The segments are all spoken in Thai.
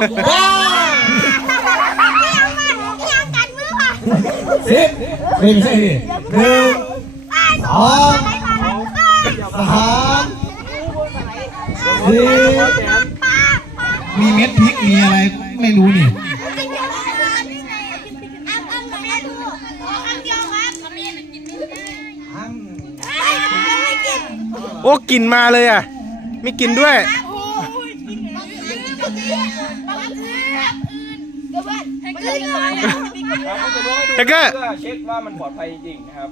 ว้าวไม่เอามาไม่เอากันมือว่ะสิบไม่ใช่ดิหนึ่งสองสามสี่มีเม็ดพริกมีอะไรไม่รู้นี่โอ้กลิ่นมาเลยอะมีกลิ่นด้วย แฮกเกอร์ เพื่อเช็คว่ามันปลอดภัยจริงๆนะครับ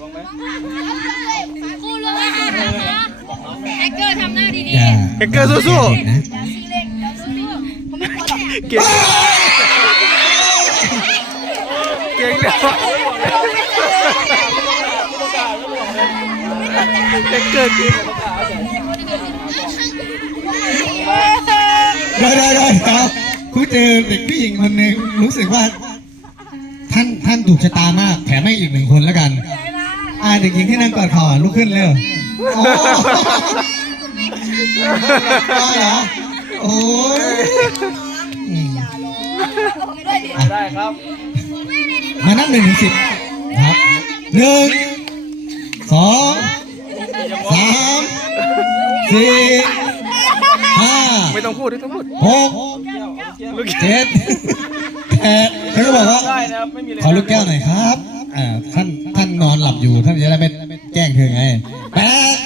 ลงไหมครูรู้ว่าแฮกเกอร์ทำหน้าดีอย่าแฮกเกอร์สู้นะๆผมไม่กลัวๆเก่งเก่งแล้วแฮกเกอร์เก่ง เดี๋ยวเดี๋ยวเดี๋ยวเดี๋ยวคุยเจอเด็กผู้หญิงคนหนึ่งรู้สึกว่า ท่านท่านถูกชะตามาก แถมให้อีกหนึ่งคนแล้วกันอ่าเด็กหญิงที่นั่งกอดคอลุกขึ้นเร็วโอ้ได้เหรอโอ้ยอืมได้ครับ มานับหนึ่งถึงสิบครับหนึ่งสองสามสี่ห้าไม่ ต้องพูดไม่ต้องพูดหกเจ็ดแปดเขาก็บอกว่าได้นะครับไม่มีเลยขอลูกแก้วหน่อยครับอ่าท่านท่านนอนหลับอยู่ท่านจะได้ไม่ไม่แกล้งเธอไงแปด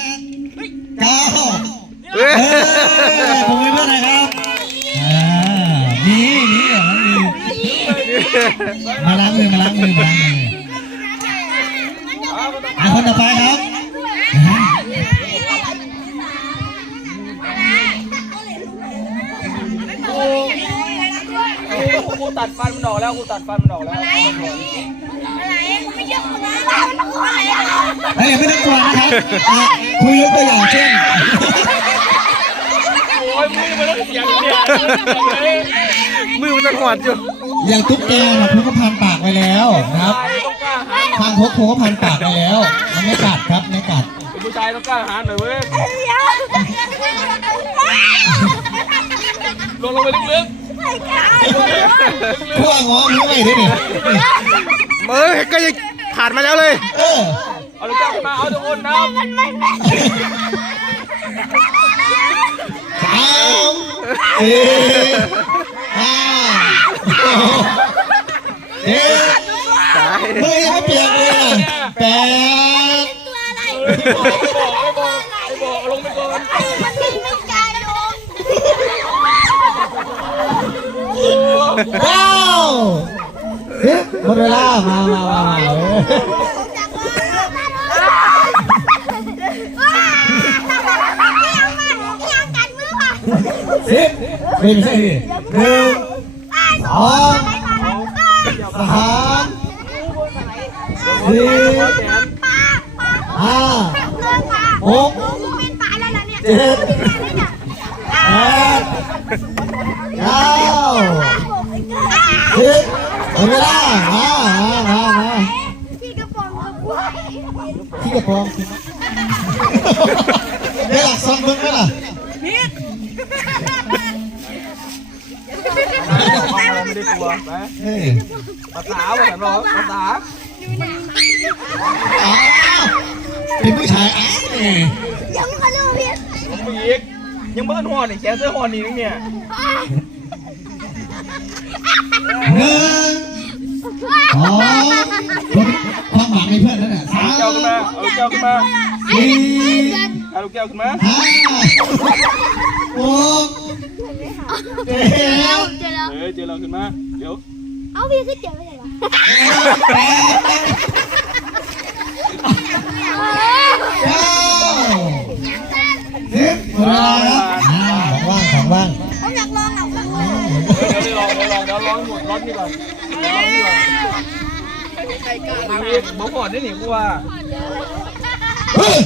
เก้าเอ้ยเออผมไม่เพื่อนนะครับอ่านี่นี่เหรอนี่มาล้างมือมาล้างมือมาล้างมืออะคนต่อไปครับ ตัดฟันมันออกแล้วกูตัดฟันมันออกแล้วอะไรผมไม่เชื่อคุณนะมันกลัวอะไรอะเฮ้ยไม่ต้องกลัวนะครับอะคุยยกตัวอย่างเช่นโอ้ยมือมันต้องเสียงเนี่ยมือมันต้องหอดอยู่อย่างตุ๊กแกนะครูก็พันปากไว้แล้วนะครับต้องกล้าหาญทางพกครูก็พันปากไว้แล้วมันไม่กัดครับไม่กัดเป็นผู้ชายต้องกล้าหาญหน่อยเว้ย ลงลงไปลึกพวกง้อมือไม่ได้เนี่ยเอ้ยแฮกเกอร์ยังผ่านมาแล้วเลย เออๆ เอาลูกแก้วขึ้นมา เอาทุกคนน้ำสามสี่ห้าหกเจ็ดตายมือยังไม่เปียกเลยอะแปดไม่บอกไม่บอกไม่บอกลงไปก่อน มันไม่มีการลง ว้าวเฮ้ยหมดเวลามามามามาเว้ยสิบไม่ใช่ดิหนึ่งสองสามสี่ห้าหกเจ็ดแปดเก้าสิ บหมดเวลามามามามาที่กระป๋องกระป๋องที่กระโปรงได้หลักซองมึงไหมล่ะไม่ได้กลัวไปเฮ้ยภาษาภาษาเราภาษาอ้าวเป็นผู้ชายอ้าวเอ้ยยังมาลูกพี่ผมมีอีกยังไม่ทันหอนอีกแกเสื้อหอนอีกเนี่ยหนึ่ง สองความหวังในเพื่อนนั่นแหละสาเอาลูกแก้วมขึ้นมาเอาลูกแก้วขึ้นมาสี่เอาลูกแก้วขึ้นมาห้าหกเจ็ดเจอแล้วเฮ้ยเจอเราขึ้นมาเดี๋ยวเอาพี่ขึ้นเจอไม่ได้หรอแปด วลองนี่ก่อนมีบอกก่อนได้หนิกูว่าเฮ้ย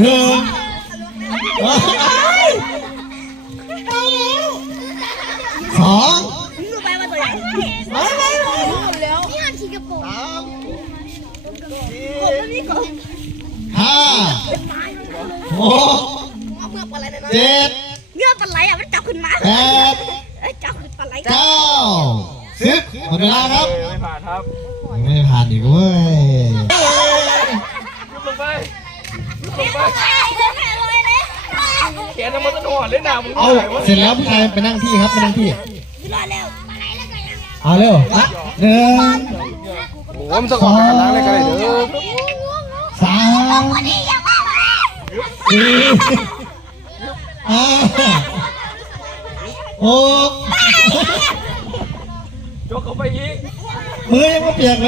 หนึ่งสองหนูไปมาตัวใหญ่ไม่ไม่ไม่แล้วห้าหกเอาเมือกอะไรนะเจ็ดเงือบปลาไหลอะมันจับขึ้นมาแปดเอ้ยจับ เก้าสิบหมดเวลาครับเออไม่ผ่านครับไม่ผ่านอีกเว้ยยุบลงไปยุบลงไปเลยเลยแขนน้ำมันจะหอนเล่นหนามึงเอาเสร็จแล้วผู้ชายไปนั่งที่ครับไปนั่งที่รอเร็วปลาไหลแล้วกันเอาเร็วนับหนึ่งโอ้มันต้องออกไปข้างหล่างเลยกันเลยเด้อสามนี่ยังไม่มาสี่ห้า หกยกเข้าไปอีกมือยังไม่เปียกเลย